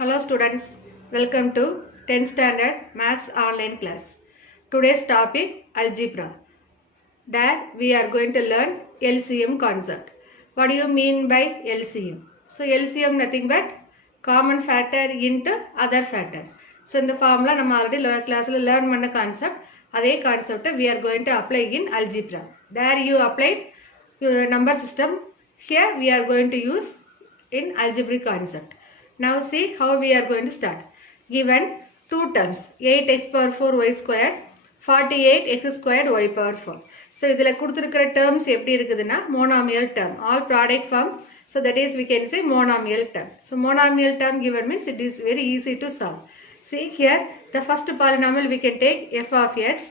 Hello students, welcome to 10th standard maths online class. Today's topic algebra. There we are going to learn LCM concept. What do you mean by LCM? So LCM nothing but common factor into other factor. So in the formula நம்ம already lower class learn பண்ண concept. அதே concept we are going to apply in algebra. There you applied number system. Here we are going to use in algebraic concept. Now see how we are going to start. Given two terms 8x power 4 y squared 48x squared y power 4. So இதில் கொடுத்திருக்கிற terms எப்படி இருக்குதுன்னா monomial term, all product form. So that is we can say monomial term. So monomial term given means it is very easy to solve. See here the first polynomial we can take f of x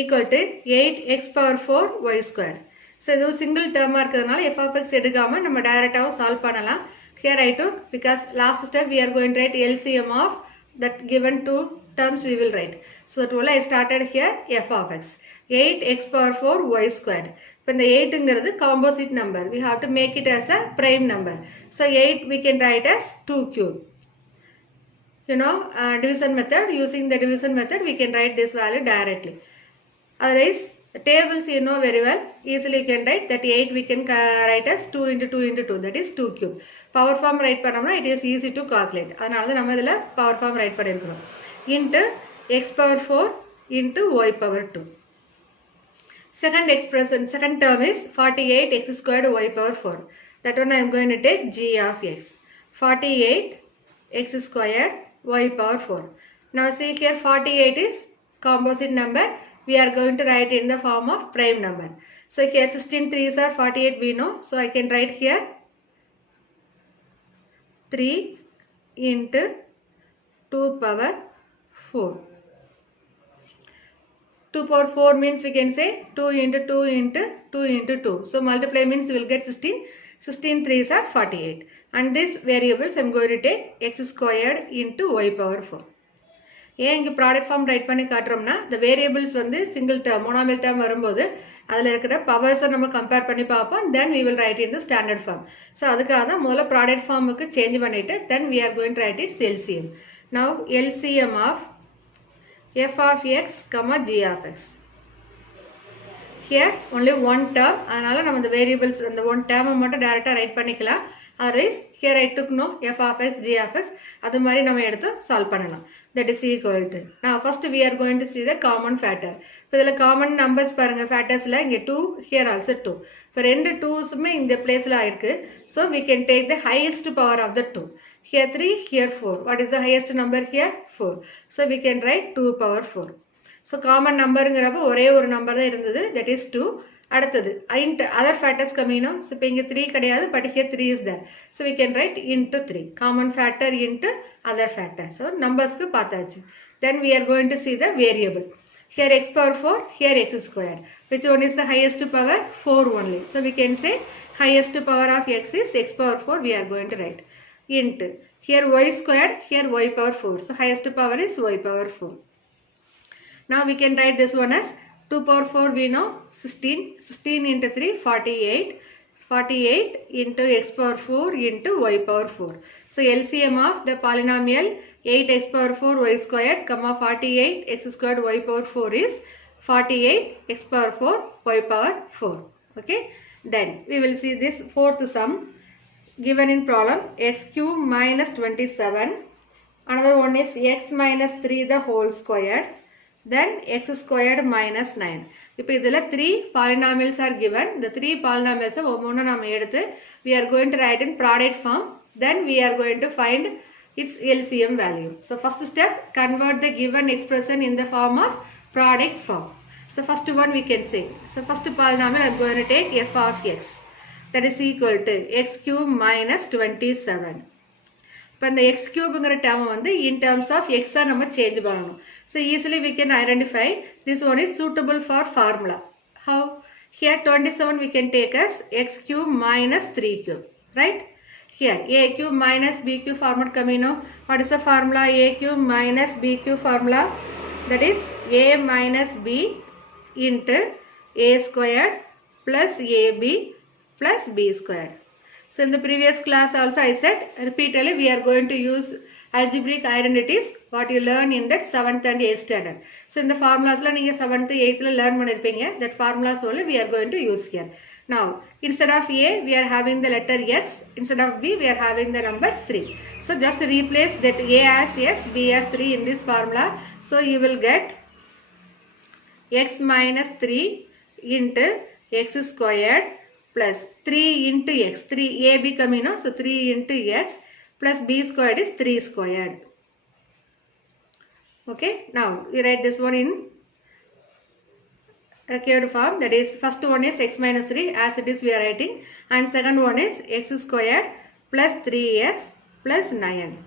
equal to 8x power 4 y squared. So இது single term இருக்கிறதுனால f of x எடுக்காம நம்ம டைரக்டாவும் solve பண்ணலாம். Here I took because last step we are going to write LCM of that given two terms we will write. So that all I started here f of x 8x power 4 y squared. When the 8 is composite number we have to make it as a prime number. So 8 we can write as 2 cube. Division method, using the division method we can write this value directly. Otherwise the tables you know very well, easily you can write that 8 we can write as 2 into 2 into 2, that is 2 cube. Power form write பண்ணோம்னா it is easy to calculate. அதனால தான் நம்ம இதில் power form write பண்ணியிருக்கிறோம். Into x power 4 into y power 2. Second expression, second term is 48x squared y power 4. That one I am going to take g of x. 48x squared y power 4. Now see here 48 is composite number. We are going to write in the form of prime number. So here 16 3s are 48 we know. So I can write here 3 into 2 power 4. 2 power 4 means we can say 2 into 2 into 2 into 2. So multiply means we will get 16. 16 3s are 48. And these variables I am going to take x squared into y power 4. ஏன் இங்கே product form right பண்ணி காட்டுறோம்னா இந்த variables வந்து single term monomial term வரும்போது அதில் இருக்கிற பவர்ஸை நம்ம compare பண்ணி பார்ப்போம். Then we will write in the standard form. So அதுக்காக தான் முதல்ல ப்ராடக்ட் ஃபார்முக்கு சேஞ்ச் பண்ணிவிட்டு then we are going to write its LCM. Now LCM of f of x comma g of x. Here only one term, அதனால் நம்ம இந்த variables அந்த one டேர்மை மட்டும் டேரெக்டாக ரைட் பண்ணிக்கலாம். Otherwise here I took no f of x g of x அது மாதிரி நம்ம எடுத்து சால்வ் பண்ணலாம். That is equal to. Now first we are going to see the common factor. இப்போ இதில் common numbers பாருங்க factorsல இங்கே 2, here also 2. இப்போ ரெண்டு 2ஸ்மே இந்த பிளேஸில் ஆயிருக்கு. So we can take the highest power of the 2. Here 3, here 4. What is the highest number here? 4. So we can write 2 power 4. So common numberங்கிறப்ப ஒரே ஒரு நம்பர் தான் இருந்தது, that is 2. அடுத்தது other factors கம்மினோ. ஸோ இப்போ இங்கே 3 கிடையாது, but here 3 is there. So we can write into 3. Common factor into other factor. So நம்பர்ஸ்க்கு பார்த்தாச்சு. Then we are going to see the variable. Here x power 4, here x squared. Which one is the highest power? 4 only. So we can say highest power of x is x power 4 we are going to write. Into. Here y squared, here y power 4. So highest power is y power 4. Now we can write this one as 2 power 4 we know 16. 16 into 3 48. 48 into x power 4 into y power 4. So LCM of the polynomial 8x power 4 y squared comma 48 x squared y power 4 is 48 x power 4 y power 4. Okay. Then we will see this fourth sum given in problem x cube minus 27. Another one is x minus 3 the whole squared. Then x squared minus 9. இப்போ இதில் 3 polynomials are given. The 3 polynomials ஒவ்வொன்று நம்ம எடுத்து we are going to write in product form. Then we are going to find its LCM value. So first step, convert the given expression in the form of product form. So first one we can say. So first polynomial I am going to take f of x. That is equal to x cube minus 27. இப்போ இந்த x cube term வந்து in terms of x நம்ம change பண்ணணும். So easily we can identify this one is suitable for formula. How? Here 27 we can take as x cube minus 3 cube. Right? Here a cube minus b cube format coming. What is the formula? A cube minus b cube formula. That is a minus b into a squared plus ab plus b squared. So in the previous class also I said repeatedly we are going to use algebraic identities what you learn in that 7th and 8th standard. So in the formulas la neenga 7th 8th la learn pannirpeenga, that formulas only we are going to use here. Now instead of A we are having the letter X, instead of B we are having the number 3. So just replace that A as X, B as 3 in this formula. So you will get x minus 3 into x squared plus 3 into x, 3 a b coming now, so 3 into x plus b squared is 3 squared. Okay, now you write this one in required form, that is first one is x minus 3 as it is we are writing, and second one is x squared plus 3x plus 9.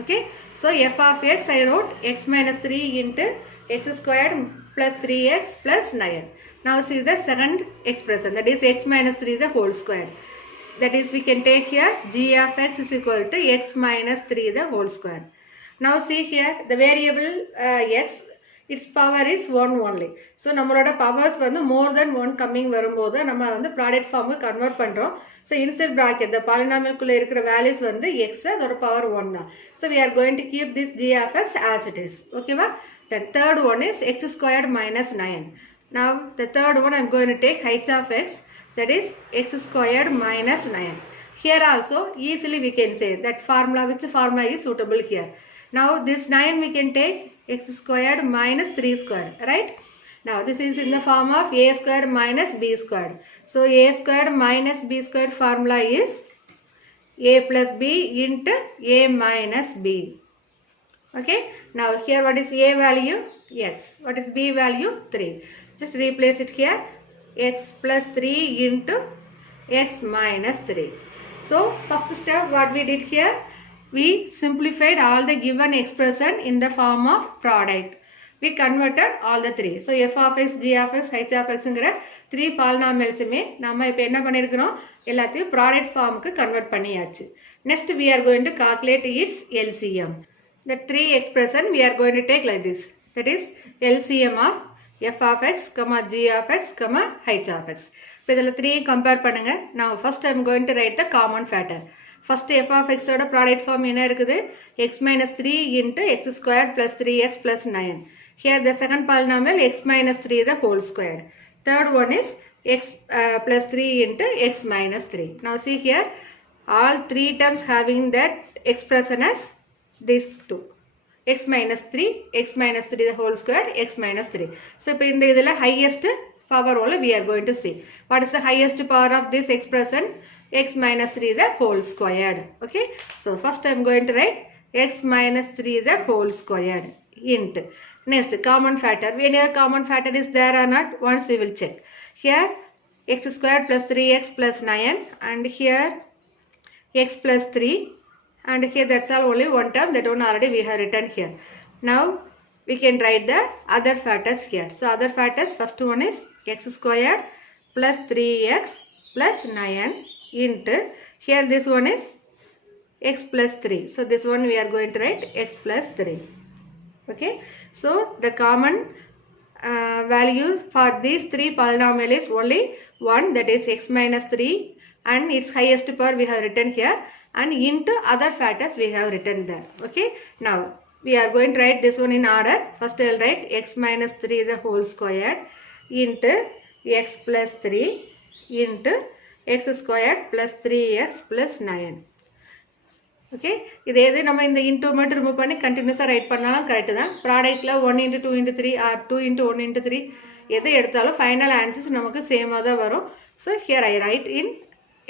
Okay, so f of x I wrote x minus 3 into x squared plus 3x plus 9. Now see the second expression, that is x minus 3 the whole square. That is we can take here g of x is equal to x minus 3 the whole square. Now see here the variable x, its power is 1 only. So nammaloda powers vandu more than 1 coming varumbodhu nama vandu product form ku convert pandrom. So inside bracket the polynomial kulla irukra values vandu x adoda power 1 da. So we are going to keep this g of x as it is. Okay va? Then third one is x squared minus 9. Now the third one I am going to take h of x, that is x squared minus 9. Here also easily we can say that formula, which formula is suitable here. Now this 9 we can take x squared minus 3 squared, right? Now this is in the form of a squared minus b squared. So a squared minus b squared formula is a plus b into a minus b. Okay, now here what is a value? X. What is b value? 3. Just replace it here, x plus 3 into x minus 3. So first step what we did here, we simplified all the given expression in the form of product. We converted all the three. So f of x, g of x, h of x ங்கிற 3 polynomials நம்ம இப்போ என்ன பண்ணிருக்கிறோம், எல்லாத்தையும் product form க்கு convert பண்ணியாச்சு. Next we are going to calculate its LCM. The 3 expression we are going to take like this. That is LCM of f of x, g of x, h of x. இப்போ இதில் 3 compare பண்ணுங்க. Now first I am going to write the common factor. First f of x ஓட product form என்ன இருக்குது, x minus 3 into x squared plus 3x plus 9. Here the second polynomial x minus 3 the whole squared. Third one is x plus 3 into x minus 3. Now see here all 3 terms having that expression as these two, x minus 3, x minus 3 the whole squared, x minus 3. So இப்போ இந்த இதில் highest power only we are going to see. What is the highest power of this expression? X minus 3 the whole squared. Okay, so first I am going to write x minus 3 the whole squared int. Next common factor, any other common factor is there or not, once we will check. Here x squared plus 3x plus 9, and here x plus 3, and here that's all only one term, that one already we have written here. Now we can write the other factors here. So other factors, first one is x squared plus 3x plus 9 into, here this one is x plus 3. So this one we are going to write x plus 3. Okay, so the common values for these 3 polynomials is only 1, that is x minus 3, and its highest power we have written here, and into other factors we have written there. Okay, now we are going to write this one in order. First I will write x minus 3 the whole squared into x plus 3 into x squared plus 3x plus 9. Okay, இது எது நம்ம இந்த into மட்டும் remove பண்ணி கண்டினியூஸாக right பண்ணாலும் correct தான். ப்ராடக்டில் 1 into 2 into 3 or 2 into 1 into 3 எது எடுத்தாலும் ஃபைனல் ஆன்சர்ஸ் நமக்கு சேமாக தான் வரும். So here I right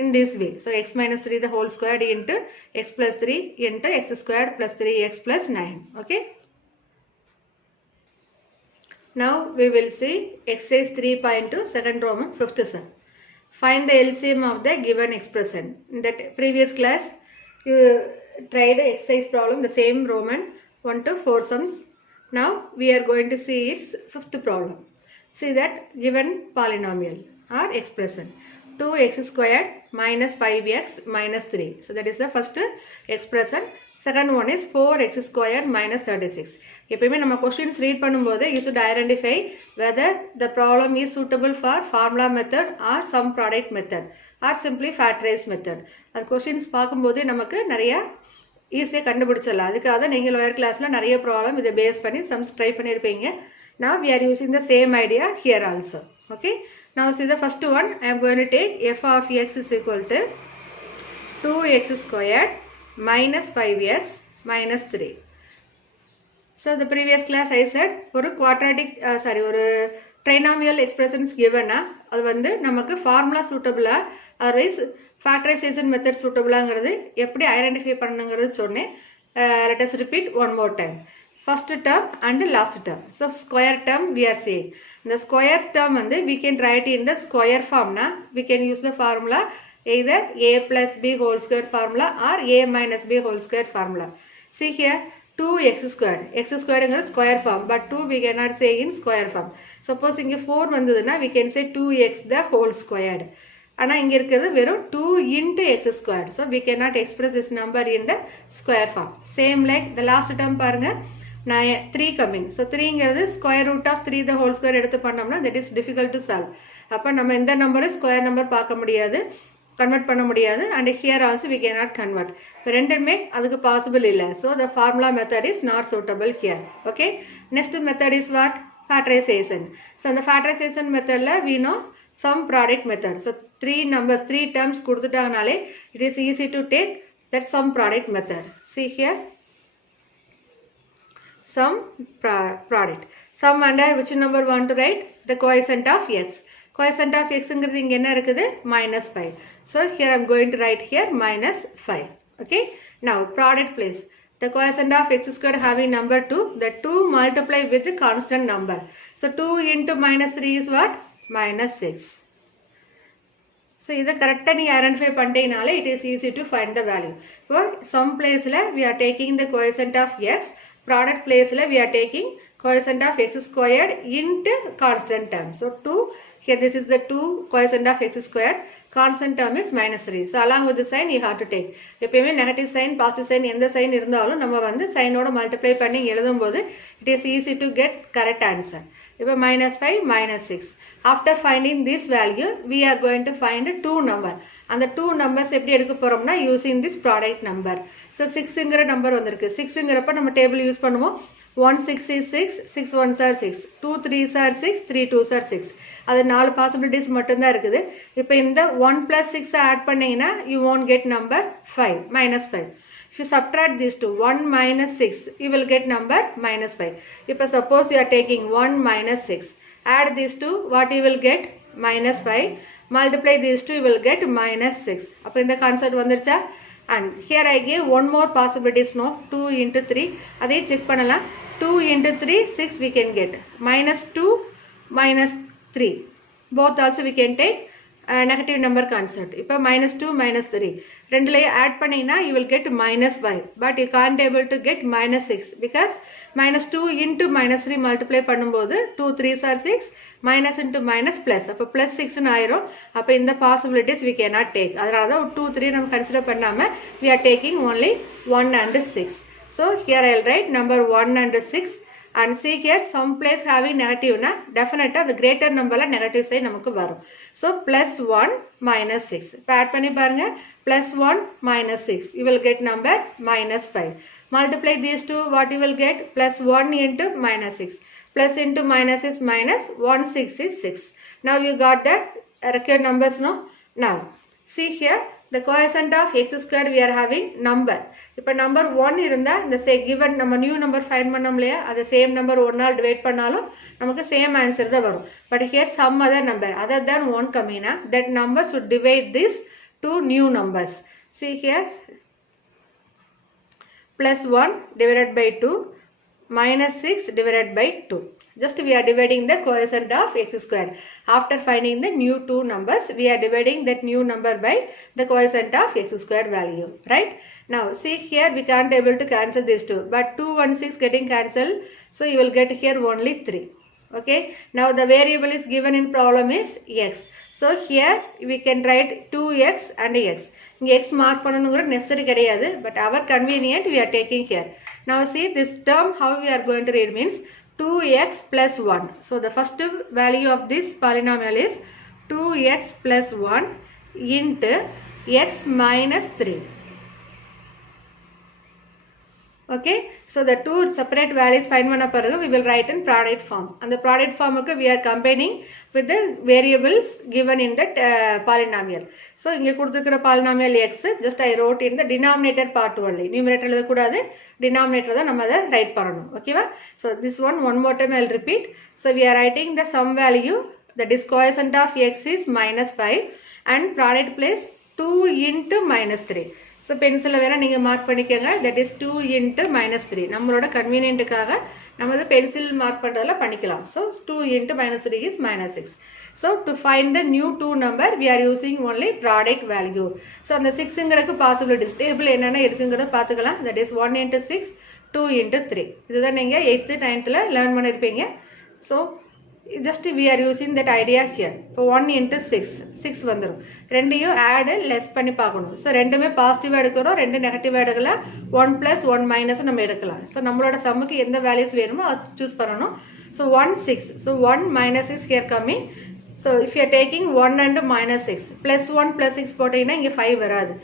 in this way. So x minus 3 the whole squared into x plus 3 into x squared plus 3x plus 9. Okay, now we will see exercise 3.2 second Roman 5th sum. Find the LCM of the given expression. In that previous class you tried exercise problem, the same Roman 1 to 4 sums. Now we are going to see its 5th problem. See that given polynomial or expression 2x squared minus 5x minus 3. So that is the first expression. Second one is 4x squared minus 36. எப்பயுமே நம்ம questions read பண்ணும்போது you should identify whether the problem is suitable for formula method or sum product method or simply factorize method. அந்த questions பார்க்கும்போது நமக்கு நிறைய ஈஸியாக கண்டுபிடிச்சிடலாம். அதுக்காக தான் நீங்கள் லோயர் கிளாஸில் நிறைய ப்ராப்ளம் இதை பேஸ் பண்ணி சம்ஸ் ட்ரை பண்ணியிருப்பீங்க. Now we are using the same idea here also. Okay. Now see the first one. I am going to take f of x is equal to 2x squared minus 5x minus 3. So the previous class I said ஒரு quadratic ஒரு trinomial expressions given அது வந்து நமக்கு formula suitable otherwise factorization method suitable ங்கிறது எப்படி identify பண்ணுங்கிறது சொன்னேன். Let us repeat one more time. First term and last term. So square term we are saying. The square term and we can write in the square form. We can use the formula either a plus b whole square formula or a minus b whole square formula. See here 2x squared. X squared is square form but 2 we cannot say in square form. Suppose inge 4 vanduduna we can say 2x the whole squared. Ana inge irukkiradhu verum 2 into x squared. So we cannot express this number in the square form. Same like the last term parunga 3 coming. So 3 ங்கிறது square root of 3 the whole square எடுத்து பண்ணோம்னா that is difficult to solve. அப்போ நம்ம இந்த நம்பரை square number பார்க்க முடியாது, convert பண்ண முடியாது. and here also we cannot convert. ரெண்டுமே அதுக்கு பாசிபிள் இல்லை. So the formula method is not suitable here. Okay. Next method is what? Factorization. So the factorization methodல we know sum product method. So 3 terms கொடுத்துட்டாங்கனாலே it is easy to take that sum product method. See here. Sum product. Sum under which number want to write? The quotient of x. Quotient of x ங்கிறது இங்க என்ன இருக்குது? minus 5. So here I am going to write here minus 5. Okay. Now product place. The quotient of x squared having number 2. The 2 multiply with the constant number. So 2 into minus 3 is what? minus 6. So இதை கரெக்டாக நீங்கள் identify பண்ணிட்டீங்கனாலே it is easy to find the value. For some placeல we are taking the quotient of x. Product placeல we are taking quotient of x squared into constant term. So 2, here this is the 2 quotient of x squared, constant term is minus 3. So along with the sign you have to take. எப்பயுமே negative sign, positive sign எந்த sign இருந்தாலும் நம்ம வந்து சைனோட multiply பண்ணி எழுதும்போது it is easy to get correct answer. இப்போ minus 5, minus 6. After finding this value, we are going to find 2 number. அந்த 2 numbers எப்படி எடுக்க போறோம்னா using this product number. So 6ங்கிற நம்பர் வந்திருக்கு. 6ங்கிறப்ப நம்ம டேபிள் யூஸ் பண்ணுவோம். 1 6 is 6, 6 1s are 6, 2 3s are 6, 3 2s are 6. அது 4 possibilities மட்டும்தான் இருக்குது. இப்போ இந்த 1 plus 6 ஆட் பண்ணீங்கன்னா you won't get number 5, minus 5. If you subtract these two, 1 minus 6, you will get number minus 5. If suppose you are taking 1 minus 6, add these two, what you will get? minus 5. Multiply these two, you will get minus 6. அப்போ இந்த concept வந்துருச்சா? And here I gave one more possibilities, no? 2 into 3. அதே check பண்ணலாம். 2 into 3, 6 we can get. minus 2, minus 3. Both also we can take negative number concept. இப்போ minus 2, minus 3. ரெண்டுலையும் add பண்ணினா you will get minus 5. But you can't able to get minus 6 because minus 2 into minus 3 multiply பண்ணும்போது 2 3s are 6, minus into minus plus. அப்போ plus 6 ஆயிரும். அப்போ இந்த possibilities we cannot take. அதனால தான் 2 3 நம்ம consider பண்ணாம we are taking only 1 and 6. So here I will write number 1 and 6. And see here some place having negative na definitely the greater number la negative side நமக்கு வரும். So plus 1 minus 6. இப்போ add பண்ணி பாருங்க. plus 1 minus 6. You will get number minus 5. Multiply these two, what you will get? plus 1 into minus 6. Plus into minus is minus, 1 6 is 6. Now you got the required numbers, no? Now see here. The quotient of x squared we are having number. இப்போ number 1 இருந்தா இந்த given நம்ம new number find பண்ணோம் இல்லையா, அது same number 1 all divide பண்ணாலும் நமக்கு same answer தான் வரும். But here some other number other than 1 கம்மினா that number should divide this to new numbers. See here plus 1 divided by 2 minus 6 divided by 2. Just we are dividing the quotient of x squared. After finding the new two numbers, we are dividing that new number by the quotient of x squared value. Right? Now see here we can't able to cancel these two. But 2 1 6 getting cancelled. So you will get here only 3. Okay, now the variable is given in problem is x. So here we can write 2x and x. இங்க x mark பண்ணனும்ங்கற necessary கிடையாது, but our convenient we are taking here. Now see this term how we are going to read means 2x plus 1. So the first value of this polynomial is 2x plus 1 into x minus 3. Okay, so the two separate values find பண்ண பிறகு we will write in product form. And the product form we are combining with the variables given in that polynomial. So இங்க கொடுத்திருக்கிற polynomial x, just I wrote in the denominator part only. Numerator எழுத கூடாது, denominator தான் நம்ம அதை write பண்ணணும். ஓகேவா? So this one more time I will repeat. So we are writing the sum value, that is quotient of x is minus 5 and product place 2 into minus 3. So pencil வேணா நீங்க mark பண்ணிக்கங்க, that is 2 into minus 3. நம்மளோட கன்வீனியன்ட்காக நம்ம அதை pencil mark பண்றதல பண்ணிக்கலாம். So 2 into minus 3 is minus 6. So to find the new 2 number we are using only product value. So அந்த 6ங்கறதுக்கு possibilities table என்னென்ன இருக்குங்கறத பாத்துக்கலாம். That is 1 into 6, 2 into 3. இதுதான் நீங்க 8th 9th ல லேர்ன் பண்ணிருப்பீங்க. So just we are using that idea here. For 1 into 6 வந்துரும். ரெண்டையும் add less பண்ணி பார்க்கணும். So ரெண்டுமே பாசிட்டிவ் எடுக்கறோம், ரெண்டு நெகட்டிவ் எடுக்கல. 1 plus 1 minus நம்ம எடுக்கலாம். So நம்மளோட சம்முக்கு எந்த வேல்யூஸ் வேணுமோ அது சூஸ் பண்ணனும். So 1 6. So 1 minus 6 here coming. So if you are taking 1 and minus 6 plus 1 plus 6 போட்டீங்கன்னா இங்க 5 வராது.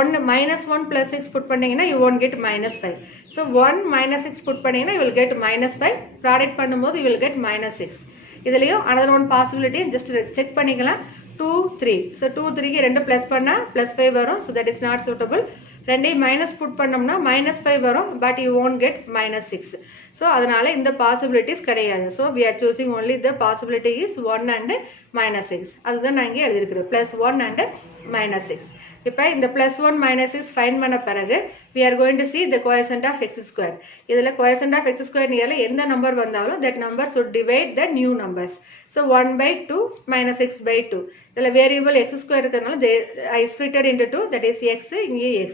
1 minus 1 plus 6 put பண்ணீங்கன்னா you won't get minus 5. So 1 minus 6 put பண்ணீங்கன்னா you will get minus 5. Product பண்ணும்போது you will get minus 6. இதுலயும் another one possibility just check பண்ணிக்கலாம். 2 3. So 2 3 க்கு ரெண்டு plus பண்ணா plus 5 வரும். So that is not suitable. ரெண்டையும் minus put பண்ணோம்னா minus 5 வரும், but you won't get minus 6. So அதனால இந்த possibilities கிடையாது. So we are choosing only the possibility is 1 and minus 6. அதுதான் நான் இங்க எழுதி இருக்கிறேன். plus 1 and minus 6. இப்போ இந்த plus 1 minus 6 find பண்ண பிறகு we are going to see the quotient of x square. இதுல quotient of x square நியர்ல எந்த நம்பர் வந்தாலும் that number should divide the new numbers. So 1 by 2 minus 6 by 2. இதுல variable x square இருக்கறனால I split it into 2, that is x இங்க x.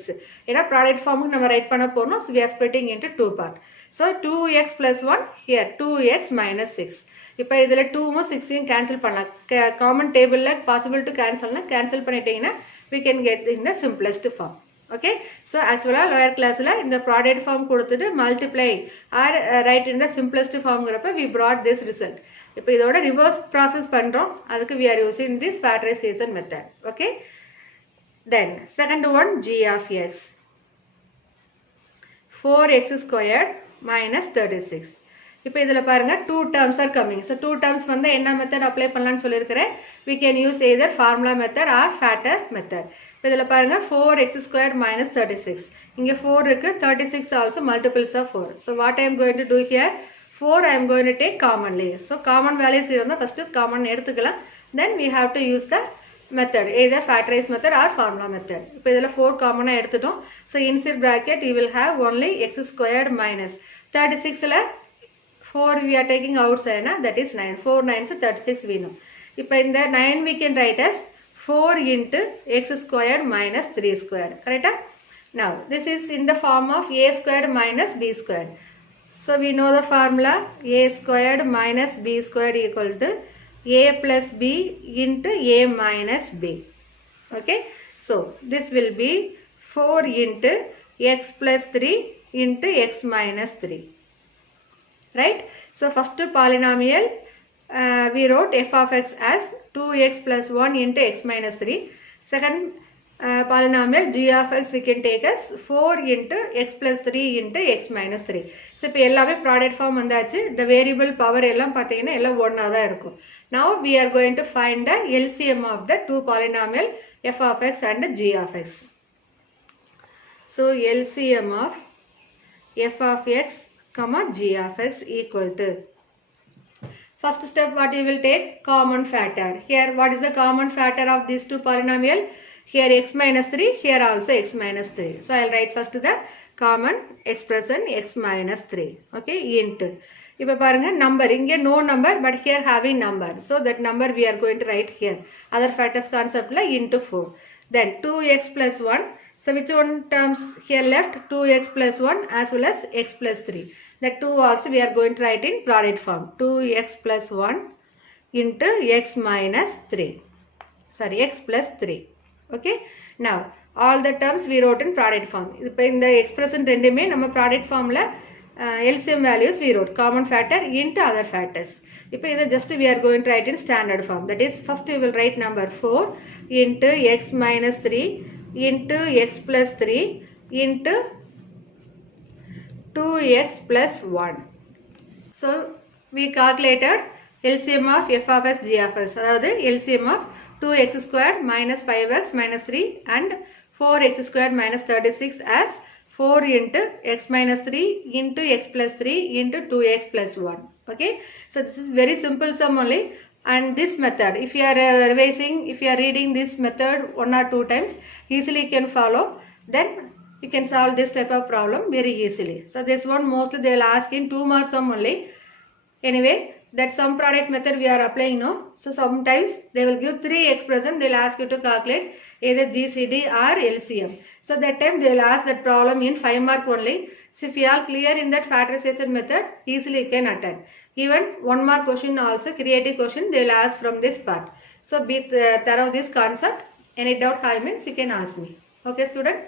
ஏனா product form நம்ம right பண்ண போறோம், so we are splitting into two part. So 2x plus 1 here 2x minus 6. இப்போ இதுல 2 உம் 6 உம் cancel பண்ணலாம். காமன் டேபிள்ல possible to cancelனா கேன்சல் பண்ணிட்டீங்கன்னா we can get in the simplest form. Okay, so actually lower class la in the product form கொடுத்துட்டு multiply or write in the simplest form ங்கறப்ப we brought this result. இப்போ இதோட reverse process பண்றோம், அதுக்கு we are using this factorization method. Okay, then second one g of x 4x squared minus 36. இப்போ இதல பாருங்க two terms are coming. So two terms வந்து என்ன method apply பண்ணலாம்னு சொல்லிருக்கேன். We can use either formula method or factor method. இப்போ இதல பாருங்க 4x squared minus 36. இங்க 4 இருக்கு, 36 also multiples of 4. So what I am going to do here, 4 I am going to take commonly. So common values இருந்தா first common எடுத்துக்கலாம். Then we have to use the method, either factorize method or formula method. இப்போ இதல 4 common எடுத்துட்டோம். So inside bracket you will have only x squared minus 36 ல 4 we are taking outside, that is 9. 4 9s 36 we know. இப்போ இந்த 9 we can write as 4 into x squared minus 3 squared. Correct? Now this is in the form of a squared minus b squared. So we know the formula, a squared minus b squared equal to a plus b into a minus b. Okay, so this will be 4 into x plus 3 into x minus 3. Right? So first polynomial we wrote f of x as 2x plus 1 into x minus 3. Second polynomial g of x we can take as 4 into x plus 3 into x minus 3. So இப்போ எல்லாமே product form வந்தாச்சு. The variable power எல்லாம் பாத்தீங்கன்னா எல்லாம் ஒண்ணா தான் இருக்கும். Now we are going to find the LCM of the two polynomial f of x and g of x. So LCM of f of x comma g of x equal to, first step what you will take, common factor. Here what is the common factor of these two polynomial? Here x minus 3, here also x minus 3. So I will write first the common expression x minus 3. Okay, int. இப்போ பாருங்க number, இங்கே no number but here having number. So that number we are going to write here. Other factors concept la into 4. Then 2x plus 1. So which one terms here left? 2x plus 1 as well as x plus 3. That 2 also we are going to write in product form. 2x plus 1 into x minus 3. Sorry, x plus 3. Okay. Now, all the terms we wrote in product form. In the expression ரெண்டுமே நம்ம product formல LCM values we wrote. Common factor into other factors. இப்போ இதை just we are going to write in standard form. That is, first we will write number 4 into x minus 3 into x plus 3 into 2x plus 1. So, we calculated LCM of f of s g of s. அதாவது LCM of 2x squared minus 5x minus 3 and 4x squared minus 36 as 4 into x minus 3 into x plus 3 into 2x plus 1. Okay. So, this is very simple sum only. And this method, if you are revising, if you are reading this method 1 or 2 times, easily you can follow. Then you can solve this type of problem very easily. So, this one mostly they will ask in 2 mark sum only. Anyway, that sum product method we are applying now. So, sometimes they will give 3 expression, they will ask you to calculate either GCD or LCM. So, that time they will ask that problem in 5 mark only. So, if you are clear in that factorization method, easily you can attend. Even 1 mark question also, creative question, they will ask from this part. So, be thorough this concept. Any doubt, means you can ask me. Okay, student?